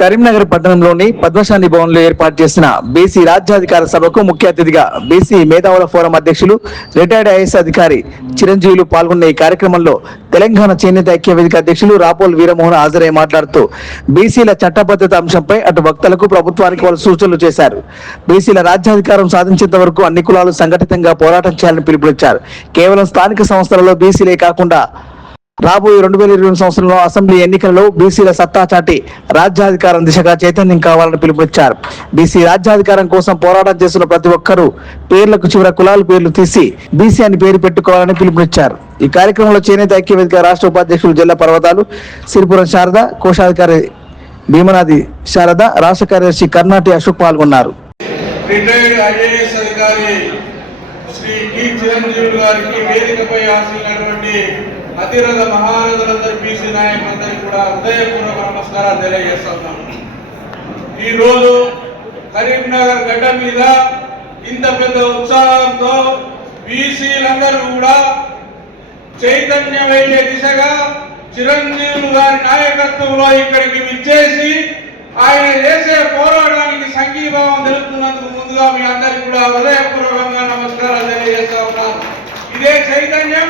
కరీంనగర్ పట్టణంలోని పద్మశాలి భవన్లో ఏర్పాటు చేసిన బీసీ రాజ్యాధికార సభకు ముఖ్య అతిథిగా బీసీ మేధావుల ఫోరం అధ్యక్షులు రిటైర్డ్ ఐఏఎస్ అధికారి చిరంజీవులు పాల్గొన్న ఈ కార్యక్రమంలో తెలంగాణ చేనేత ఐక్య వేదిక అధ్యక్షులు రాపోల్ వీరమోహన్ హాజరై మాట్లాడుతూ బీసీల చట్టబద్ధత అంశంపై అటు వక్తలకు ప్రభుత్వానికి వాళ్ళు సూచనలు చేశారు. బీసీల రాజ్యాధికారం సాధించేంత వరకు అన్ని కులాలు సంఘటితంగా పోరాటం చేయాలని పిలుపునిచ్చారు. కేవలం స్థానిక సంస్థలలో బీసీలే కాకుండా రాబోయే 2020 సంవత్సరంలో అసెంబ్లీ ఎన్నికలలో బీసీల సత్తా చాటి రాజ్యాధికారం దిశగా చైతన్యం కావాలని పిలుపునిచ్చారు. బీసీ రాజ్యాధికారం కోసం పోరాటం చేస్తున్న ప్రతి ఒక్కరూ పేర్లకు చివర కులాల పేర్లు తీసి బీసీ అని పేరు పెట్టుకోవాలని పిలుపునిచ్చారు. ఈ కార్యక్రమంలో చేనేత ఐక్య వేదిక రాష్ట్ర ఉపాధ్యక్షులు జిల్లా పర్వతాలు సిరిపురం శారద, కోశాధికారి భీమనాది శారద, రాష్ట్ర కార్యదర్శి కర్ణాటి అశోక్ పాల్గొన్నారు. రిటైర్డ్ ఐఏఎస్ అధికారి శ్రీ టి చిరంజీవి గారికి వేదికపై ఆశించినటువంటి అతిరథ మహారథులందరూ బీసీ నాయకులందరికీ కూడా హృదయపూర్వక నమస్కారాలు తెలియజేస్తున్నాను. ఈరోజు కరీంనగర్ గడ్డ మీద ఇంత పెద్ద ఉత్సాహంతో బీసీలందరూ కూడా చైతన్యమయ్యే దిశగా చిరంజీవులు గారి నాయకత్వంలో ఇక్కడికి విచ్చేసి ఆయన చేసే పోరాటానికి సంఘీభావం తెలుపుతున్నందుకు ముందుగా మీ అందరికీ కూడా హృదయపూర్వకంగా నమస్కారాలు తెలియజేస్తా ఉన్నాను. ఇదే చైతన్యం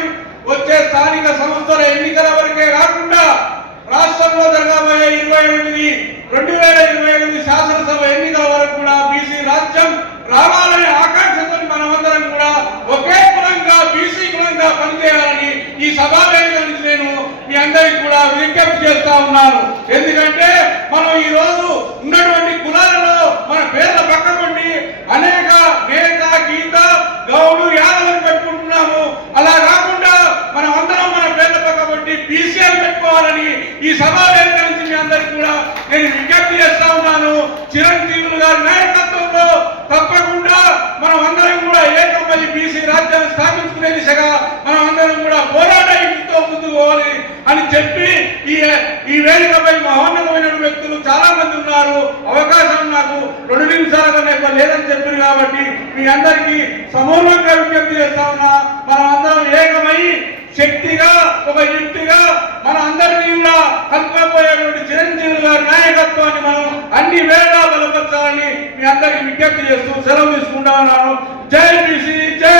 వచ్చే స్థానిక సంస్థల ఎన్నికల వరకే కాకుండా రాష్ట్రంలో జరగబోయే 2028 శాసనసభ ఎన్నికల వరకు కూడా బీసీ రాజ్యం రావాలనే ఆకాంక్షతో మనమందరం కూడా ఒకే కులంగా బీసీ కులంగా పనిచేయాలని ఈ సభా వేదిక నుంచి నేను మీ అందరికీ కూడా విజ్ఞప్తి చేస్తా ఉన్నాను. ఎందుకంటే మనం ఈ రోజు ఉన్నటువంటి కులాలలో మన పేర్ల పక్కకుండి అనేక నేత, గీత, గౌడు, యాదవులు పెట్టుకుంటున్నాము. అలా కాకుండా మనం అందరం మన పేర్ల పక్కబట్టి బీసీలు పెట్టుకోవాలని ఈ సభా వేదిక నుంచి మీ అందరికీ కూడా నేను విజ్ఞప్తి చేస్తా ఉన్నాను. చిరంజీవులు గారి నాయకత్వంలో తప్పకుండా మనం అందరం కూడా ఏకమై బీసీ రాజ్యాన్ని స్థాపించుకునే దిశగా మనం అందరం కూడా పోరాట యుక్తితో ముందుకు పోవాలి అని చెప్పి ఈ వేదికపై మహోన్నతమైన వ్యక్తులు చాలా మంది ఉన్నారు. అవకాశం నాకు 2 నిమిషాల కన్నా ఎక్కువ లేదని చెప్పారు కాబట్టి మీ అందరికీ సమూలంగా విజ్ఞప్తి చేస్తా ఉన్నా. మనం అందరం ఏకమై శక్తిగా ఒక యుక్తిగా మన అందరినీ కూడా కలుపుకోబోయేటువంటి చిరంజీవి గారి నాయకత్వాన్ని మనం అన్ని వేళలా బలపరచాలని మీ అందరికీ విజ్ఞప్తి చేస్తూ సెలవు తీసుకుంటా ఉన్నాను. జై బీసీ, జై